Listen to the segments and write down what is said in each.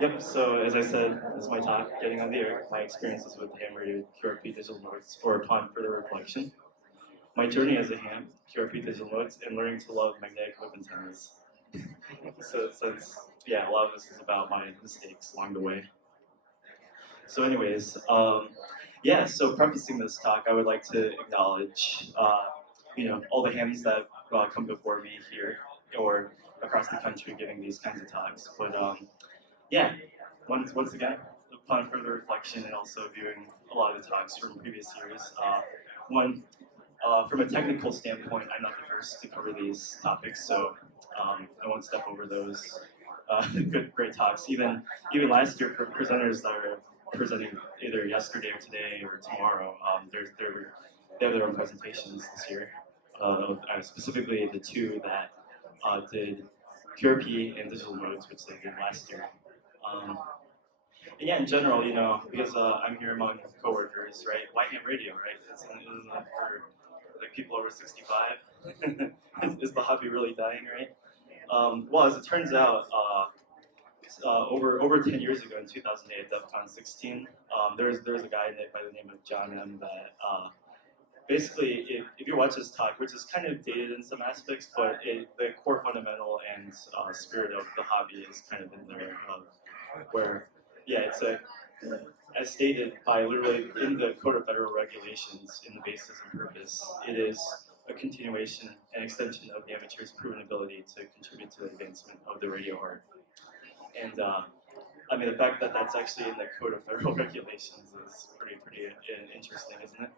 Yep, so as I said, this is my talk, getting on the air, my experiences with ham radio, QRP digital notes, or upon further reflection. My journey as a ham, QRP digital notes, and learning to love magnetic web antennas. So since, yeah, a lot of this is about my mistakes along the way. So anyways, yeah, so prefacing this talk, I would like to acknowledge, all the hams that have come before me here, or across the country giving these kinds of talks. But yeah, once again, upon further reflection and also viewing a lot of the talks from previous years, from a technical standpoint, I'm not the first to cover these topics, so I won't step over those great talks. Even last year, for presenters that are presenting either yesterday or today or tomorrow, they have their own presentations this year. Specifically, the two that did QRP and digital modes, which they did last year. And yeah, in general, because I'm here among coworkers, right? Why ham radio, right? Isn't it for like people over 65? Is the hobby really dying, right? Well, as it turns out, over 10 years ago in 2008 at DEF CON 16, there was a guy by the name of John M. that basically, if you watch his talk, which is kind of dated in some aspects, but the core fundamental and spirit of the hobby is kind of in there, where, yeah, it's as stated by literally in the Code of Federal Regulations in the basis and purpose, it is a continuation and extension of the amateur's proven ability to contribute to the advancement of the radio art. And I mean, the fact that that's actually in the Code of Federal Regulations is pretty interesting, isn't it?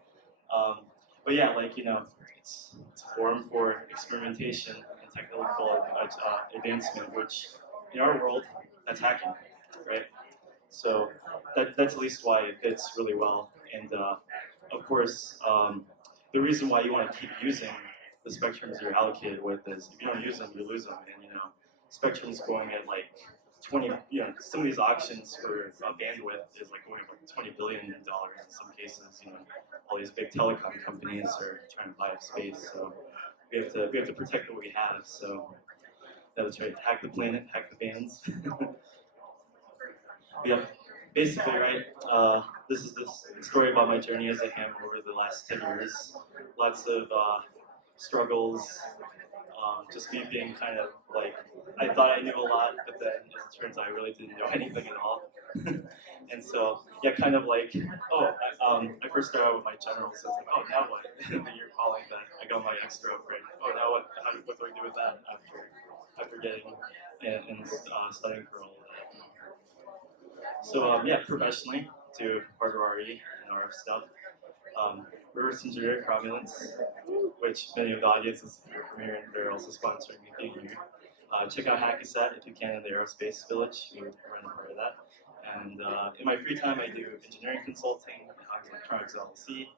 But yeah, it's a forum for experimentation and technical advancement, which in our world, that's hacking, right? So that's at least why it fits really well. And of course, the reason why you want to keep using the spectrums you're allocated with is if you don't use them, you lose them. And spectrum's going at like 20. Some of these auctions for bandwidth is like going up $20 billion in some cases. All these big telecom companies are trying to buy up space, so we have to protect what we have. So that's right. Hack the planet, hack the bands. Yeah, basically, right. This is the story about my journey as a ham over the last 10 years. Lots of struggles, just me being kind of like, I thought I knew a lot, but then as it turns out I really didn't know anything at all. And so, yeah, kind of like, I first started out with my general sense, like, oh, now what? And then you're calling that, I got my extra upgrade. Oh, now what? What do I do with that after getting and studying for all of that? So yeah, professionally, do hardware RE and RF stuff. Reverse engineer cromulence, which many of the audiences from here, and they're also sponsoring me being here. Check out Hackaset if you can in the aerospace village. We run a part of that. And in my free time, I do engineering consulting at Hogs Electronics LLC.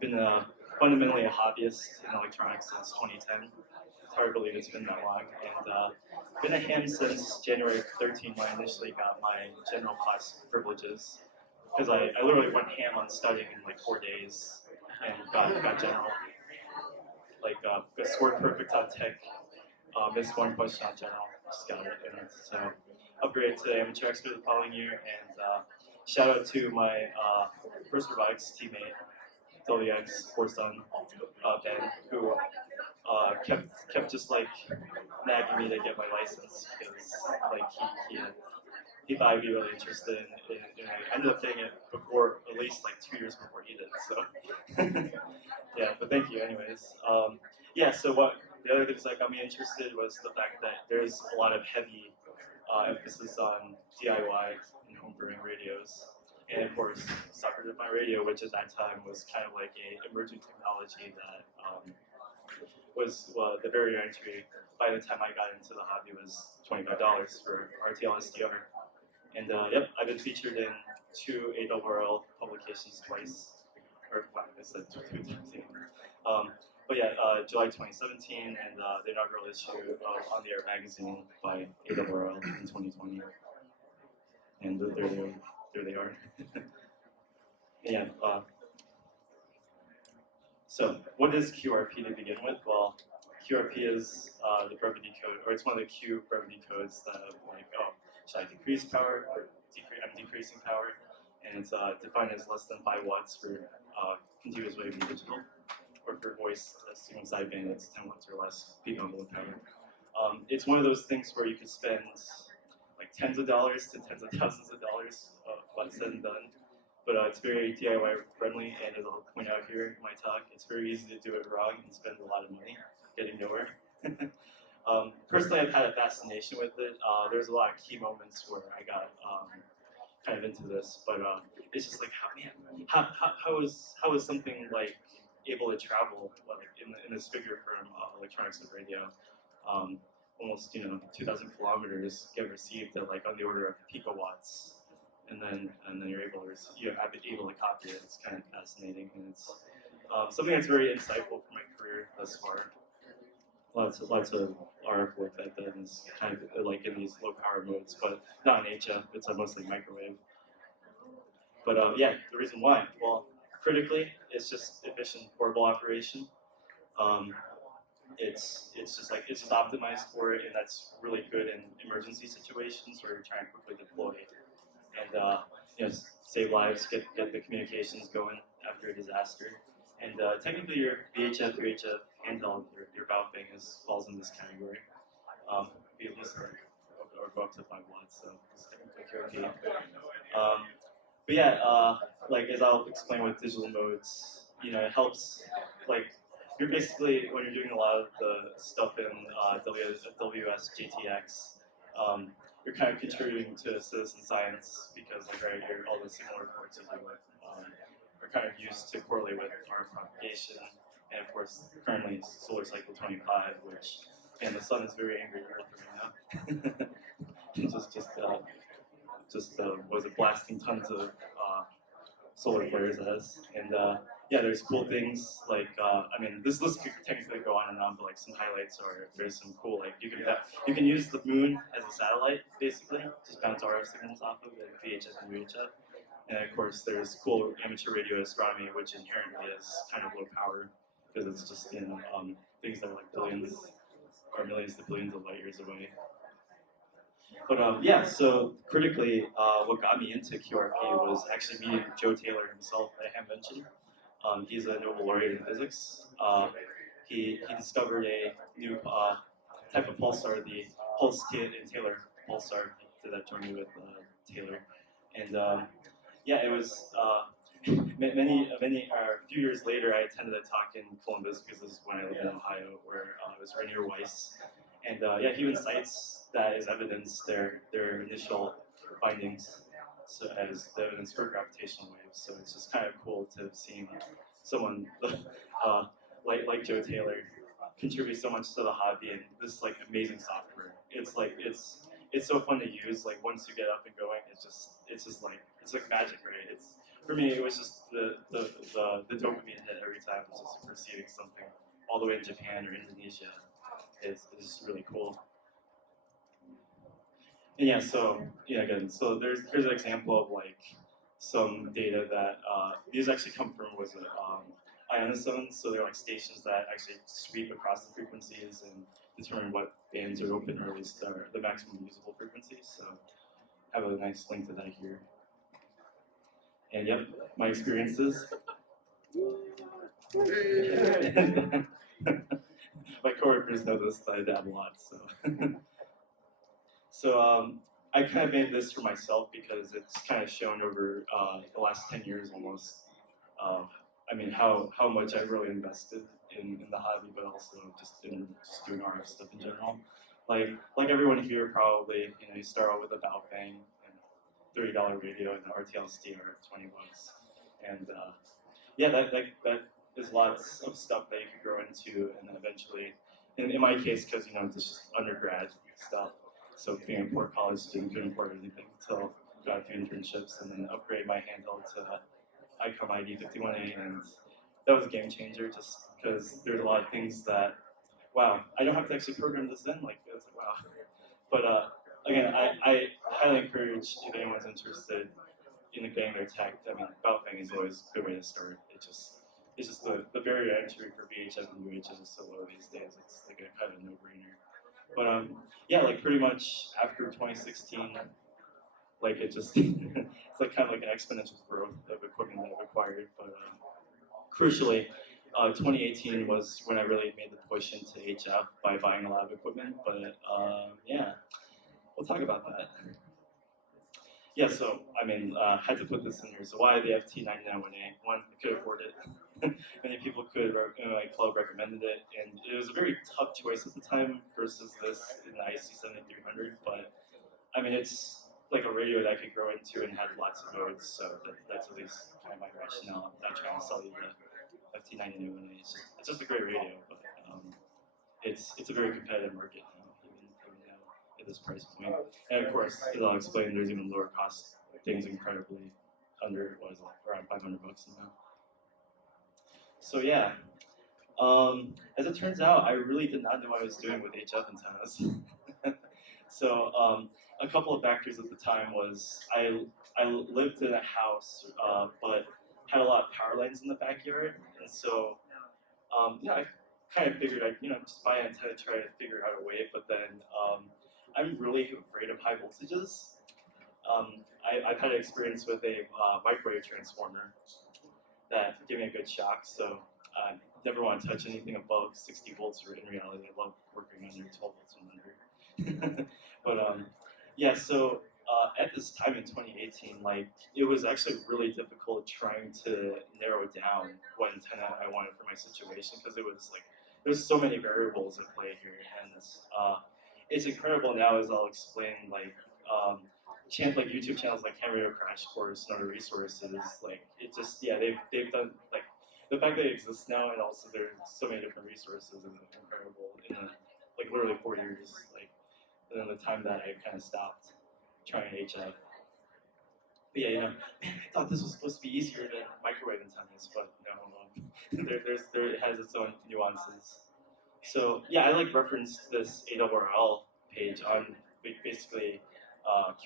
Been fundamentally a hobbyist in electronics since 2010. It's hard to believe it's been that long. And been a ham since January 13 when I initially got my general class privileges. Because I literally went ham on studying in like 4 days and got general. Like, scored perfect on tech, missed one question on general, just got it. And so, upgrade to amateur expert the following year, and shout out to my first robotics teammate, WX Forson, Ben, who kept just like nagging me to get my license because like he thought I'd be really interested in I ended up getting it before, at least like 2 years before he did. So yeah, but thank you anyways. Yeah, so the other things that got me interested was the fact that there's a lot of heavy emphasis on DIY and home brewing radios. And of course, software-defined radio, which at that time was kind of like a emerging technology that was the barrier entry. By the time I got into the hobby was $25 for RTL SDR. And yep, I've been featured in 2 ARRL publications twice, or well, I said 2 times. But yeah, July 2017 and the inaugural issue of On the Air magazine by ARRL in 2020. And there they are. Yeah. So what is QRP to begin with? Well, QRP is the brevity code, or it's one of the Q brevity codes that should I decrease power or I'm decreasing power, and it's defined as less than 5 watts for contiguous wave and digital, or for voice signal sideband, it's 10 watts or less peak envelope power. It's one of those things where you could spend like tens of dollars to tens of thousands of dollars once said and done. But it's very DIY friendly, and as I'll point out here in my talk, it's very easy to do it wrong and spend a lot of money getting nowhere. Personally, I've had a fascination with it. There's a lot of key moments where I got kind of into this, but it's just like, how is something like able to travel like in this figure from electronics and radio, almost 2,000 kilometers, get received at like on the order of picowatts, and then you're able to copy it. It's kind of fascinating, and it's something that's very insightful for my career thus far. Lots of RF work that is kind of like in these low power modes, but not in HF. It's mostly microwave. But yeah, the reason why, well, critically, it's just efficient portable operation. It's just optimized for it, and that's really good in emergency situations where you're trying to quickly deploy and save lives, get the communications going after a disaster. And technically, your VHF, UHF handheld, your Baofeng falls in this category. Be at least or go up to 5 watts, so it's technically QRP. But yeah, like as I'll explain with digital modes, it helps. Like you're basically when you're doing a lot of the stuff in WS GTX, you're kind of contributing to citizen science because like right here, all the signal reports you do are kind of used to correlate with our propagation, and of course currently solar cycle 25, which the sun is very angry at Earth right now. just was it blasting tons of solar flares at us, and yeah, there's cool things like this list could technically go on and on, but like some highlights are there's some cool like you can use the moon as a satellite basically, just bounce RF signals off of it, VHF and UHF, and of course there's cool amateur radio astronomy, which inherently is kind of low power because it's just things that are like billions or millions to billions of light years away. But yeah, so critically, what got me into QRP was actually meeting Joe Taylor himself that Ham mentioned. He's a Nobel laureate in physics. He discovered a new type of pulsar, the Pulse and Taylor pulsar. Did that jointly with Taylor, and yeah, it was a few years later. I attended a talk in Columbus because this is when I lived in Ohio, where it was Rainier Weiss. And yeah, he even cites that as evidence, their initial findings, so as the evidence for gravitational waves. So it's just kind of cool to have seen someone like Joe Taylor contribute so much to the hobby and this like amazing software. It's so fun to use. Like once you get up and going, it's like magic, right? For me, it was just the dopamine hit every time. It was just receiving something all the way in Japan or Indonesia. Is really cool. And yeah, so yeah, again, so here's an example of like some data that these actually come from ionozones. So they're like stations that actually sweep across the frequencies and determine what bands are open or at least are the maximum usable frequencies. So I have a nice link to that here. And yep, my experiences. My coworkers know this, I dab a lot, so. So I kind of made this for myself because it's kind of shown over the last 10 years almost. How much I really invested in the hobby, but also just doing RF stuff in general. Like everyone here probably, you start out with a Baofeng and $30 radio and the RTL STR at 20 bucks, and yeah, that is lots of stuff that you could grow into, and then eventually, in my case, because it's just undergrad stuff. So being a poor college student, couldn't afford anything until got a few internships and then upgrade my handheld to ICOM ID51A, and that was a game changer just because there's a lot of things that, wow, I don't have to actually program this in, like, it's like, wow. But again, I highly encourage if anyone's interested in getting their tech, Baofeng is always a good way to start. It's just the barrier to entry for VHF and UHF is so low these days, it's like a kind of no-brainer. But yeah, like pretty much after 2016, like it just it's like kind of like an exponential growth of equipment that I've acquired. But crucially, 2018 was when I really made the push into HF by buying a lot of equipment. But yeah, we'll talk about that. Yeah, so I mean, had to put this in here. So why the FT991A? One, I could afford it. Many people could. My club recommended it, and it was a very tough choice at the time versus this in the IC7300. But I mean, it's like a radio that I could grow into and had lots of modes. So that's at least kind of my rationale. I'm not trying to sell you the FT991A. It's just a great radio, but it's a very competitive market now, even now at this price point. And of course, as I'll explain, there's even lower cost things incredibly under what is it, around $500 now. So yeah, as it turns out, I really did not know what I was doing with HF antennas. So a couple of factors at the time was I lived in a house, but had a lot of power lines in the backyard, and so I kind of figured I'd just buy an antenna, try to figure out a way. But then I'm really afraid of high voltages. I've had an experience with a microwave transformer that gave me a good shock. So I never want to touch anything above 60 volts. Or in reality, I love working under 12 volts and under. But yeah, so at this time in 2018, like it was actually really difficult trying to narrow down what antenna I wanted for my situation because it was like there's so many variables at play here, and it's incredible now as I'll explain like like YouTube channels like Ham Radio Crash Course and other resources. Like it just they've done like the fact that it exists now, and also there's so many different resources is incredible in like literally 4 years. Like and then the time that I kind of stopped trying HF. But yeah, man, I thought this was supposed to be easier than microwave antennas, but no, it has its own nuances. So yeah, I like referenced this ARRL page on basically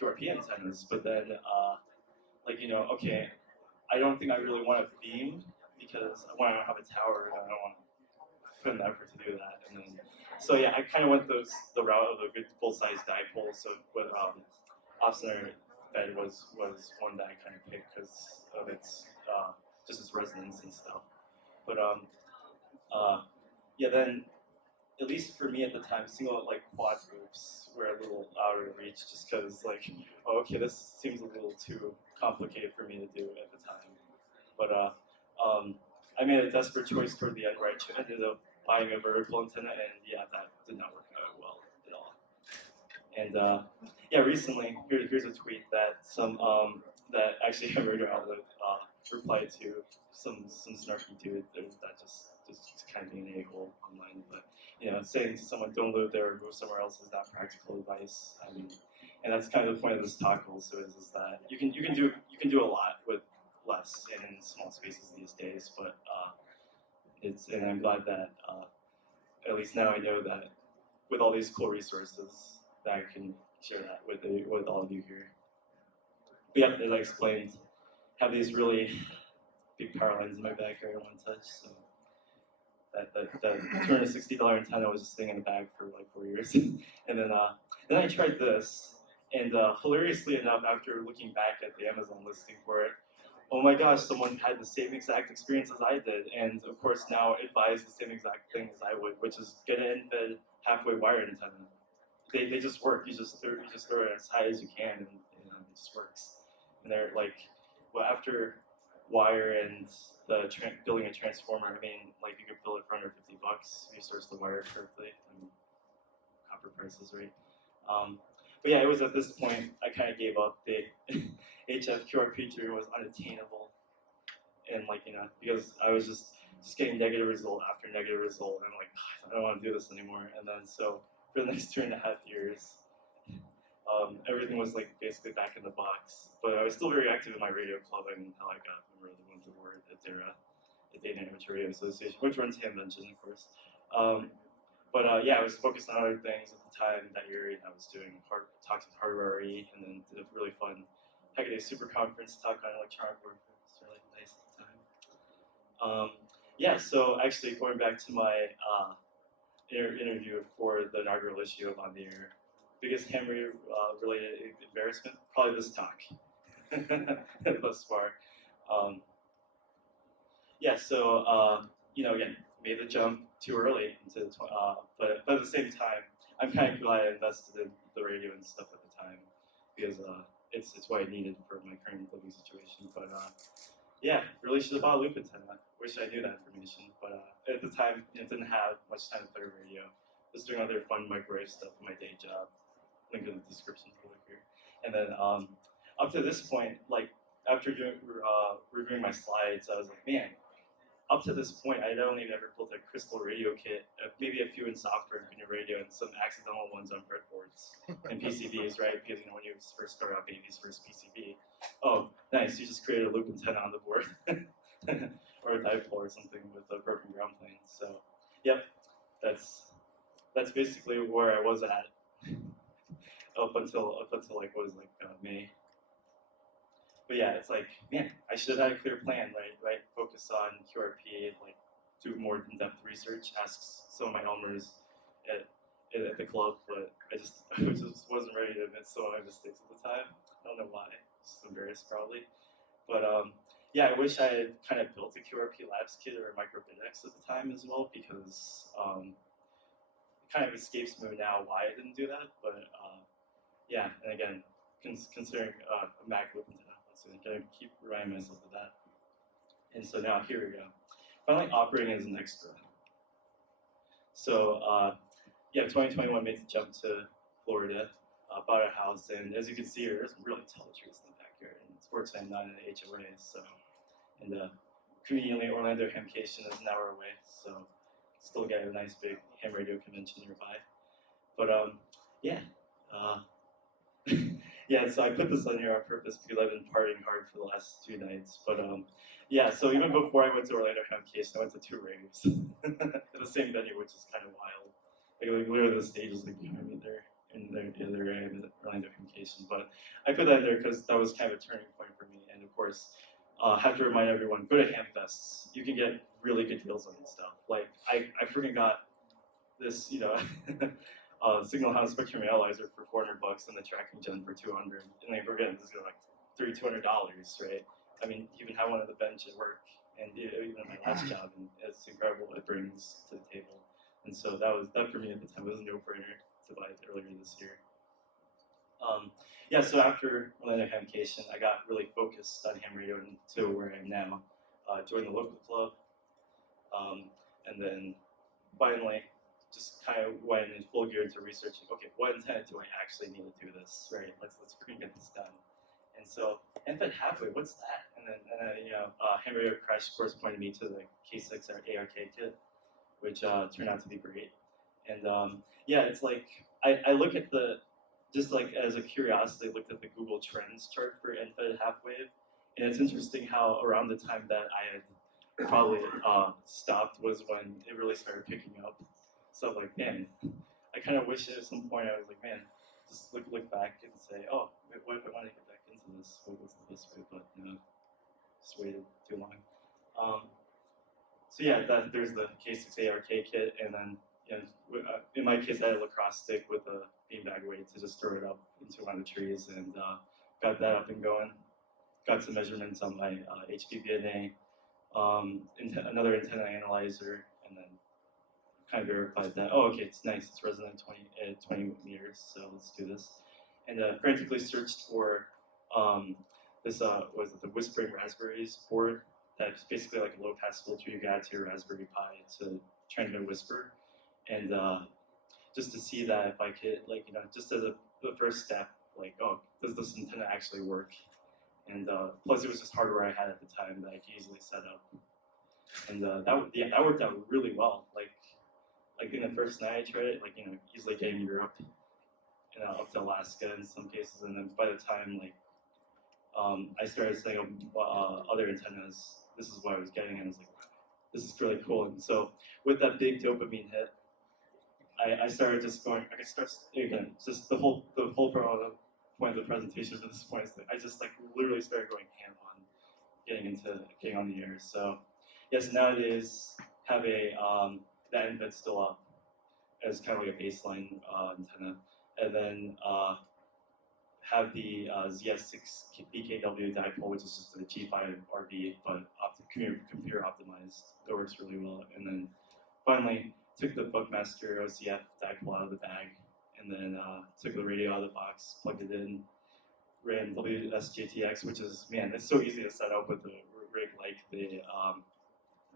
QRP antennas, but then like okay, I don't think I really want a beam because when I don't have a tower, I don't want to put in the effort to do that. And then, so yeah, I kind of went the route of a good full-size dipole. So with off-center bed was one that I kind of picked because of its just its resonance and stuff. But yeah, then at least for me at the time, single like quad groups were a little out of reach just because like, oh, okay, this seems a little too complicated for me to do at the time. But I made a desperate choice toward the end where I ended up buying a vertical antenna, and yeah, that did not work out well at all. And yeah, recently here's a tweet that that actually a radio outlet replied to some snarky dude that just kind of being an a-hole online, but saying to someone don't live there or move somewhere else is not practical advice. I mean, and that's kind of the point of this talk also is that you can do a lot with less and in small spaces these days, but and I'm glad that at least now I know that with all these cool resources that I can share that with all of you here. But yeah, as I explained, have these really big power lines in my backyard I want to touch. So that $260 antenna was just sitting in the bag for like 4 years, and then I tried this, and hilariously enough, after looking back at the Amazon listing for it, oh my gosh, someone had the same exact experience as I did, and of course now advise the same exact thing as I would, which is get an in-bed halfway wired antenna. They just work. You just throw it as high as you can, and it just works. And they're like, well, after wire and the building a transformer, I mean, like you could build it for under $50 if you source the wire correctly. I mean, copper prices, right? But yeah, it was at this point I kind of gave up. The HF QRP was unattainable, and like because I was just getting negative result after negative result, and I'm like, I don't want to do this anymore. And then so for the next 2.5 years, everything was like basically back in the box. But I was still very active in my radio club, and how I got really went to word at DERA, the Data Amateur Radio Association, which runs Hamvention, of course. But yeah, I was focused on other things at the time that year. I was doing talks with Hardware RE, and then did a really fun Hackaday Super Conference talk on electronic warfare. It was really nice at the time. Yeah, so actually going back to my interviewed for the inaugural issue of On the Air. Biggest related embarrassment? Probably this talk thus far. Yeah, so again, made the jump too early into but at the same time, I'm kind of glad I invested in the radio and stuff at the time because it's what I needed for my current living situation. But yeah, really should have bought a loop antenna. Wish I knew that information, but at the time, I didn't have much time to play radio. Just doing other fun microwave stuff in my day job. Link in the description below here. And then up to this point, like after reviewing my slides, I was like, man, up to this point, I'd only ever built a crystal radio kit, maybe a few in software and radio, and some accidental ones on breadboards and PCBs, right? Because when you first start out Baby's first PCB, oh, nice, you just created a loop antenna on the board, or a dipole or something with a broken ground plane. So, yep, that's basically where I was at up until like what was like May. But yeah, it's like, man, I should have had a clear plan, right? Focus on QRP, like do more in-depth research, ask some of my Elmers at the club, but I just wasn't ready to admit some of my mistakes at the time. I don't know why, just embarrassed probably. But yeah, I wish I had kind of built a QRP Labs kit or a microBitX at the time as well, because it kind of escapes me now why I didn't do that. But yeah, and again, considering a Mac loop antenna. So I'm gonna keep reminding myself of that. And so now here we go. Finally operating as an extra. So yeah, 2021 made the jump to Florida, bought a house, and as you can see here, there's some really tall trees in the backyard. And fortunately, I'm not in an HOA, so, and conveniently, Orlando Hamcation is an hour away, so still get a nice big ham radio convention nearby. But yeah. Yeah, so I put this on here on purpose because I've been partying hard for the last 2 nights. But yeah, so even before I went to Orlando Hamcation, I went to 2 raves at the same venue, which is kind of wild. Like literally the stage is like behind me there in the area of Orlando Hamcation. But I put that in there because that was kind of a turning point for me. And of course, have to remind everyone, go to Hamfests. You can get really good deals on this stuff. Like I freaking got this, Signal House Spectrum Analyzer for $400 and the tracking gen for $200. And like, we're getting this is like $200, right? I mean, even have one at the bench at work, and even at my last job, and it's incredible what it brings to the table. And so that for me at the time was a no-brainer to buy it earlier this year. Yeah, so after Orlando Hamcation, I got really focused on ham radio to where I am now. Joined the local club, and then finally just kind of went in full gear into researching, okay, what antenna do I actually need to do this, right? Let's freaking get this done. And so, NFET halfway, what's that? And then ham radio crash course pointed me to the K6 ARK kit, which turned out to be great. And yeah, it's like, I look at just like as a curiosity, looked at the Google Trends chart for NFET half-wave, and it's interesting how around the time that I had probably stopped was when it really started picking up. So like, man, I kind of wish at some point I was like, man, just look back and say, oh, what if I want to get back into this? What was the best way? But just waited too long. So yeah, there's the K6 ARK kit, and then in my case, I had a lacrosse stick with a beanbag weight to just throw it up into one of the trees, and got that up and going. Got some measurements on my HPVNA, another antenna analyzer, and then kind of verified that, oh, okay, it's nice, it's resonant 20 meters, so let's do this. And frantically searched for this, was it the Whispering Raspberries board? That's basically like a low-pass filter you got to your Raspberry Pi to transmit a whisper. And just to see that if I could, like, just as the first step, like, oh, does this antenna actually work? And plus it was just hardware I had at the time that I could easily set up. And that worked out really well. Like in the first night I tried it, like, easily getting Europe, up to Alaska in some cases, and then by the time I started setting up other antennas, this is what I was getting, and I was like, wow, this is really cool. And so with that big dopamine hit, I started just going. I start again. Just the whole point of the presentation at this point is that I just literally started going ham on getting on the air. So yes, nowadays have that embed still up. as kind of like a baseline antenna, and then have the ZS6 BKW dipole, which is just a G5RB, but computer optimized. That works really well. And then finally took the Buckmaster OCF dipole out of the bag, and then took the radio out of the box, plugged it in, ran WSJTX, which is, man, it's so easy to set up with a rig like the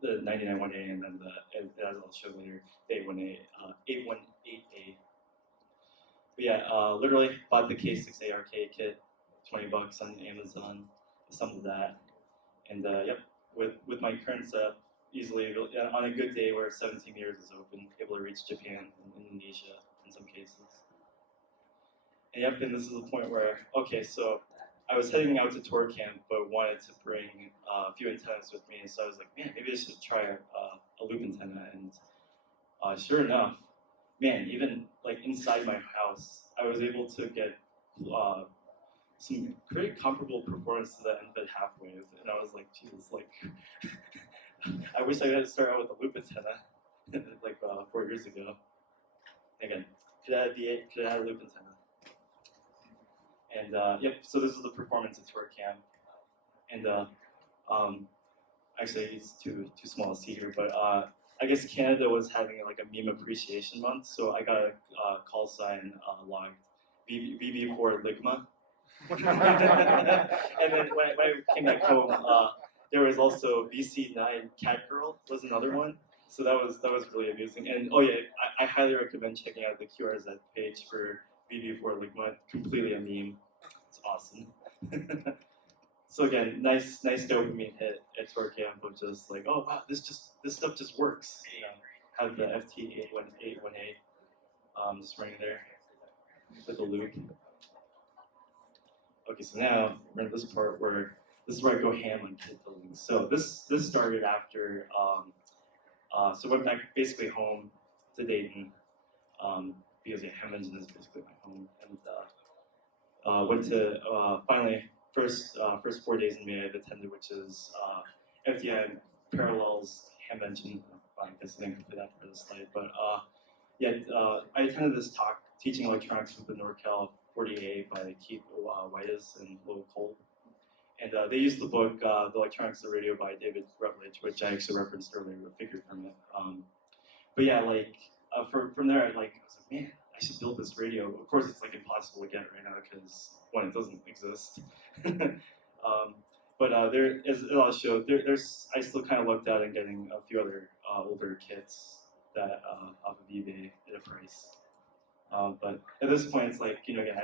991A, and then as I'll show later, the 818A. But yeah, literally bought the K6A arcade kit, $20 on Amazon, assembled that, and yep, with my current setup, easily on a good day where 17 meters is open, able to reach Japan and Indonesia in some cases. And yep, and this is the point where, okay, so I was heading out to tour camp, but wanted to bring a few antennas with me, so I was like, man, maybe I should try a loop antenna, and sure enough, man, even like inside my house, I was able to get some pretty comparable performance to the NFET half wave, and I was like, Jesus, like, I wish I had started out with a loop antenna like 4 years ago. Again, could have had a loop antenna. And yep, so this is the performance at tour camp, and actually it's too small to see here, but I guess Canada was having like a meme appreciation month, so I got a call sign logged, BB4 Ligma. And then when I came back home, there was also BC9 Catgirl was another one. So that was really amusing. And oh yeah, I highly recommend checking out the QRZ page for BB4 Ligma. Completely a meme. It's awesome. So again, nice dopamine hit at tour camp of just like, oh wow, this stuff just works. You know, have the FT818 just running there with the loop. Okay, so now we're in this part where this is where I go ham on kit building. So this started after so I went back basically home to Dayton because yeah, Ham Engine is basically my home, and went to finally first 4 days in May I've attended, which is FDI parallels Ham Engine. I guess I didn't complete that part of the slide, but yeah, I attended this talk teaching electronics with the NorCal 40A by Keith Whitus and Lowell Cole. And they used the book, The Electronics of the Radio by David Rutledge, which I actually referenced earlier, a figure from it. But yeah, like, from there, I was like, man, I should build this radio. Of course, it's like impossible to get right now because, one, it doesn't exist. But there, as I'll show, there's I still kind of looked at and getting a few other older kits that off of eBay at a price. But at this point, it's like, again, I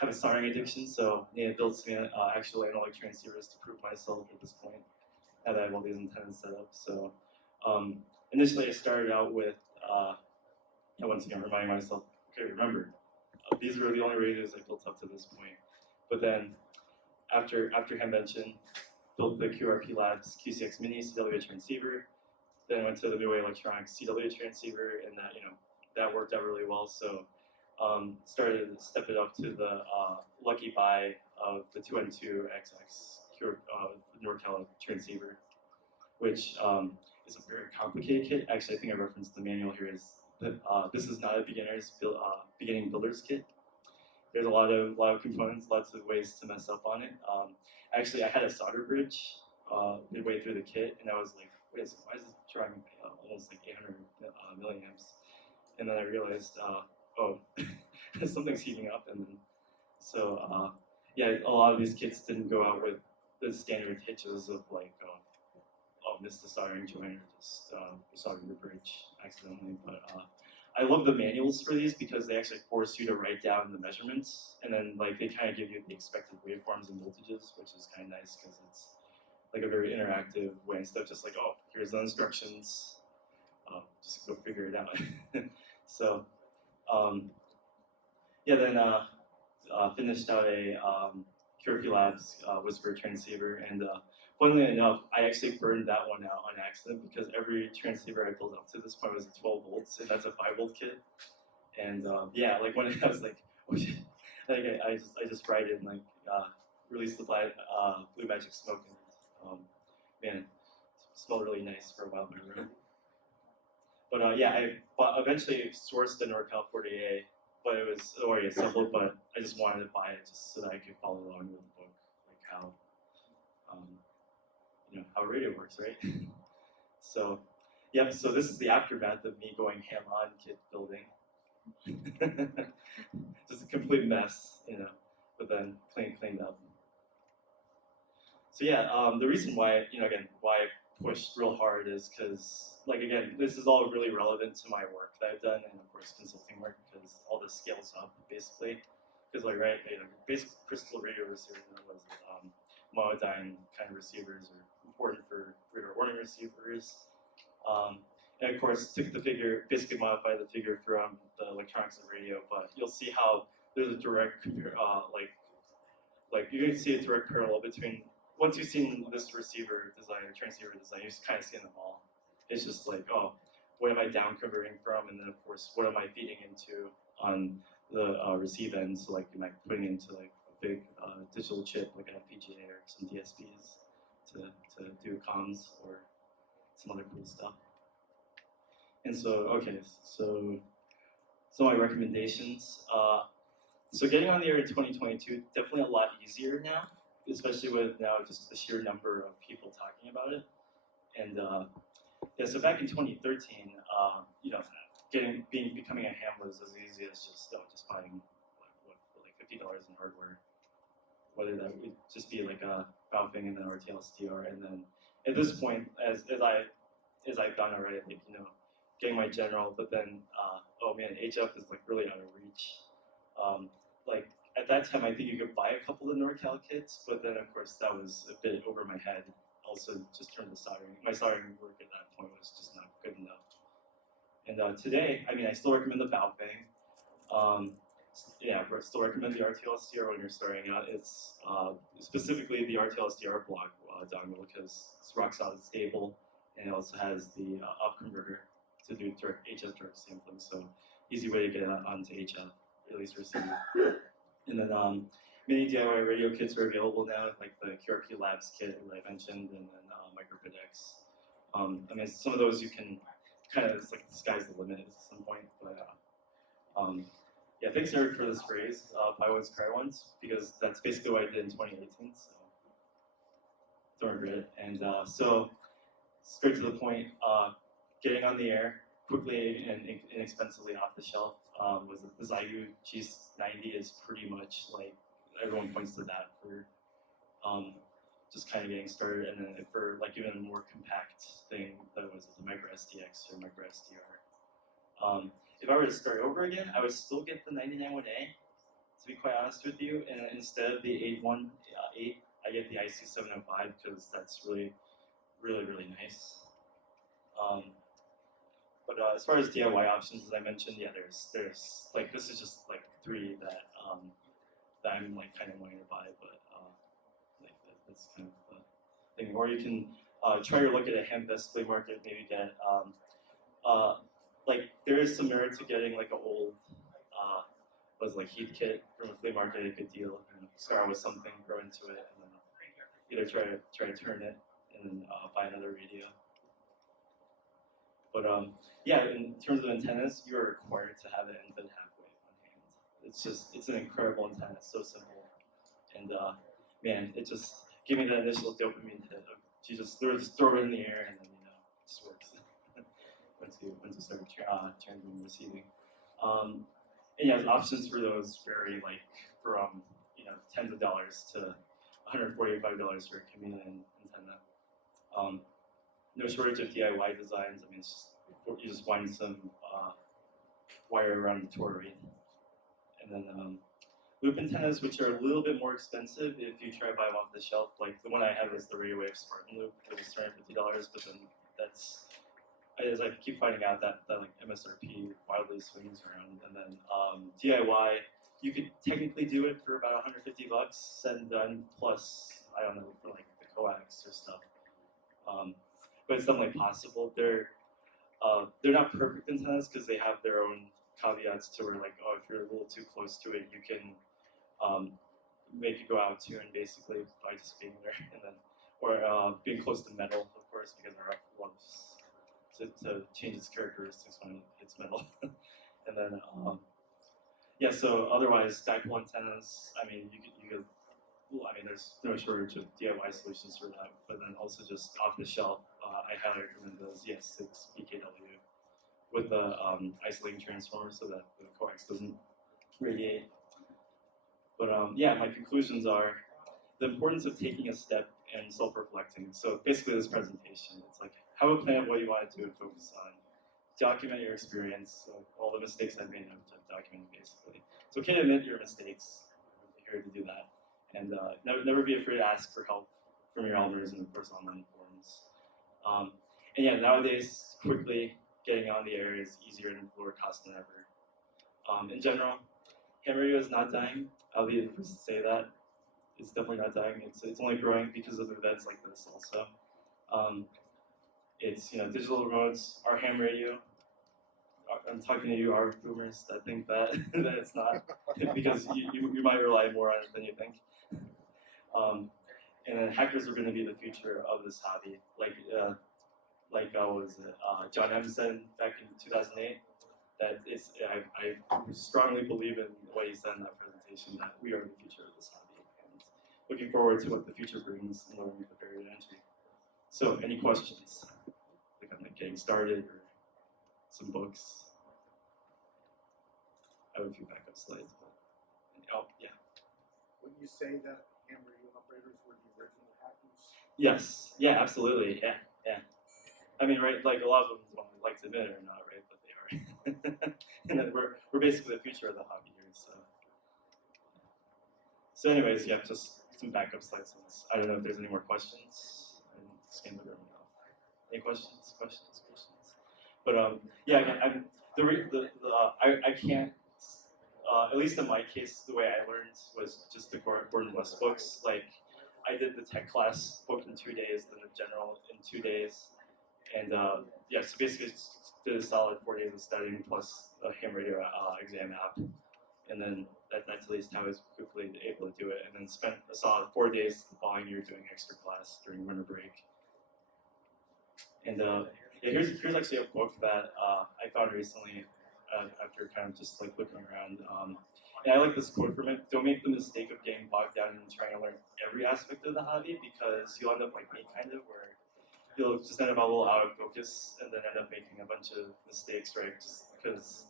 have a soldering addiction, so I need to build some actual analog transceivers to prove myself at this point. Now that I have all these antennas set up. So initially, I started out with, once again, reminding myself, okay, remember, these were the only radios I built up to this point. But then, after Hamvention, built the QRP Labs QCX Mini CW transceiver. Then I went to the Midway Electronics CW transceiver, and that worked out really well. So started to step it up to the lucky buy of the 2N2XX NorCal transceiver, which is a very complicated kit. Actually, I think I referenced the manual here. Is that this is not a beginning builder's kit. There's a lot of components, lots of ways to mess up on it. Actually, I had a solder bridge midway through the kit, and I was like, wait, why is this drawing almost like 800 milliamps? And then I realized, oh, something's heating up, and then so yeah, a lot of these kits didn't go out with the standard hitches of like, oh, missed the soldering joint, or just soldered the bridge accidentally. But I love the manuals for these because they actually force you to write down the measurements, and then like they kind of give you the expected waveforms and voltages, which is kind of nice because it's like a very interactive way instead of just like, oh, here's the instructions, just go figure it out. So yeah, then finished out a QRP Labs Whisper transceiver, and funnily enough, I actually burned that one out on accident because every transceiver I built up to this point was at 12 volts, and that's a 5 volt kit. And yeah, like when I was like, oh shit, like I just fried it and like released the blue magic smoke, and man, it smelled really nice for a while in my room. But yeah, eventually sourced the NorCal 40A, but it was already assembled. But I just wanted to buy it just so that I could follow along with the book, like how um, how radio works, right? So, yep. So this is the aftermath of me going ham on kit building. Just a complete mess, but then cleaned up. So yeah, the reason why, again, why I pushed real hard is because, like, again, this is all really relevant to my work that I've done, and of course consulting work, because all this scales up basically. Because like, right, basic crystal radio receivers was monodyne kind of receivers are important for radar warning receivers. And of course, took the figure, basically modified the figure from the electronics of radio, but you'll see how there's a direct, like you're going to see a direct parallel between, once you've seen this receiver design or transceiver design, you just kind of see them all. It's just like, oh, what am I down converting from? And then of course, what am I feeding into on the receive end? So like, am I putting into like a big digital chip, like an FPGA or some DSPs to do comms or some other cool stuff. And so, okay, so my recommendations. So getting on the air in 2022, definitely a lot easier now, especially with now just the sheer number of people talking about it. And yeah, so back in 2013, becoming a ham was as easy as just buying like $50 in hardware. Whether that would just be like a Baofeng and then RTL-SDR, and then at this point, as I've gone already, like, getting my general, but then oh man, HF is like really out of reach. Like at that time, I think you could buy a couple of NorCal kits, but then of course that was a bit over my head. Also, just turned to soldering. My soldering work at that point was just not good enough. And today, I mean, I still recommend the Baofeng. Yeah, I still recommend the RTL-SDR when you're starting out. It's specifically the RTL-SDR block dongle because it's rock solid stable, and it also has the up converter to do direct HF direct sampling. So easy way to get onto HF, at least receive. And then many DIY radio kits are available now, like the QRP Labs kit that I mentioned, and then MicroPDX. I mean, some of those you can kind of, it's like the sky's the limit at some point, but yeah, thanks Eric for this phrase, buy once, cry once, because that's basically what I did in 2018, so don't regret it. And so, straight to the point, getting on the air quickly and inexpensively off the shelf was the Xiegu G90 is pretty much like, everyone points to that for just kind of getting started, and then for like even a more compact thing, that was the Micro SDX or Micro SDR. If I were to start over again, I would still get the 991A, to be quite honest with you, and instead of the 818, I get the IC705 because that's really, really, really nice. But as far as DIY options, as I mentioned, yeah, there's like, this is just like 3 that that I'm like kind of wanting to buy, but like that's kind of the thing. Or you can try your luck at a Ham-Fest flea market, maybe get like there is some merit to getting like an old was like heat kit from a flea market, a good deal. Start with something, grow into it, and then either try to turn it and then buy another radio. But yeah, in terms of antennas, you're required to have an end halfway on hand. It's an incredible antenna. It's so simple, and man, it just gave me that initial dopamine hit of you just throw it in the air and then it just works. once you start transmitting and receiving. And yeah, the options for those vary like from tens of dollars to $145 for a chameleon antenna. No shortage of DIY designs. I mean, it's just, you just wind some wire around the toroid. And then loop antennas, which are a little bit more expensive if you try to buy them off the shelf. Like the one I have is the Radio Wave Spartan loop. It was $250, but then that's, as I keep finding out that like MSRP wildly swings around. And then DIY, you could technically do it for about $150 said and done, plus, I don't know, for like the coax or stuff. But it's definitely possible. They're not perfect antennas because they have their own caveats to where like, oh, if you're a little too close to it, you can make it go out of tune basically by just being there, and then or being close to metal, of course, because there are lumps. to change its characteristics when it hits metal. And then yeah, so otherwise dipole antennas. I mean, you could well, I mean, there's no shortage of DIY solutions for that, but then also just off the shelf, I highly recommend the ZS6 BKW with the isolating transformer so that the coax doesn't radiate. But yeah, my conclusions are the importance of taking a step and self-reflecting. So basically this presentation, it's like have a plan of what you want to do and focus on. Document your experience, so all the mistakes I've made, I've documented basically. It's okay to admit your mistakes. I'm here to do that. And never be afraid to ask for help from your elders and of course online forums. And yeah, nowadays, quickly getting on the air is easier and lower cost than ever. In general, ham radio is not dying. I'll be the first to say that. It's definitely not dying. It's only growing because of events like this also. It's digital remotes, our ham radio. I'm talking to you, our boomers that think that that it's not, because you might rely more on it than you think. And then hackers are going to be the future of this hobby. Like what was it? John M said back in 2008 that I strongly believe in what he said in that presentation, that we are the future of this hobby. And looking forward to what the future brings and lowering the barrier to entry. So, any questions? Like on getting started or some books. I have a few backup slides, but oh yeah. Would you say that ham radio operators were the original hackers? Yes. Yeah. Absolutely. Yeah. Yeah. I mean, right? Like a lot of them don't like to admit it or not, right? But they are. And then we're basically the future of the hobby here. So anyways, yeah, just some backup slides. I don't know if there's any more questions. I'm scanning the room now. Any questions? But yeah, again, I can't. At least in my case, the way I learned was just the Gordon West books. Like, I did the tech class book in 2 days, then the general in 2 days, and yeah, so basically just did a solid 4 days of studying plus a ham radio exam app, and then that's at least how I was quickly able to do it, and then spent a solid 4 days the following year doing extra class during winter break. And yeah, here's actually a book that I found recently. After kind of just like looking around. And I like this quote from it: don't make the mistake of getting bogged down in trying to learn every aspect of the hobby, because you'll end up like me kind of, where you'll just end up a little out of focus and then end up making a bunch of mistakes, right? Just because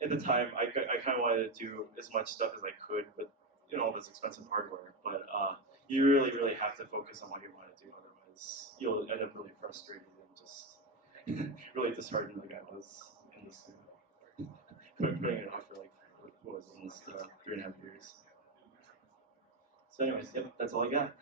at the time I kind of wanted to do as much stuff as I could with all this expensive hardware, but you really have to focus on what you want to do, otherwise you'll end up really frustrated and just really disheartened like I was in this putting it off for like, what was it, almost 3.5 years. So anyways, yep, that's all I got.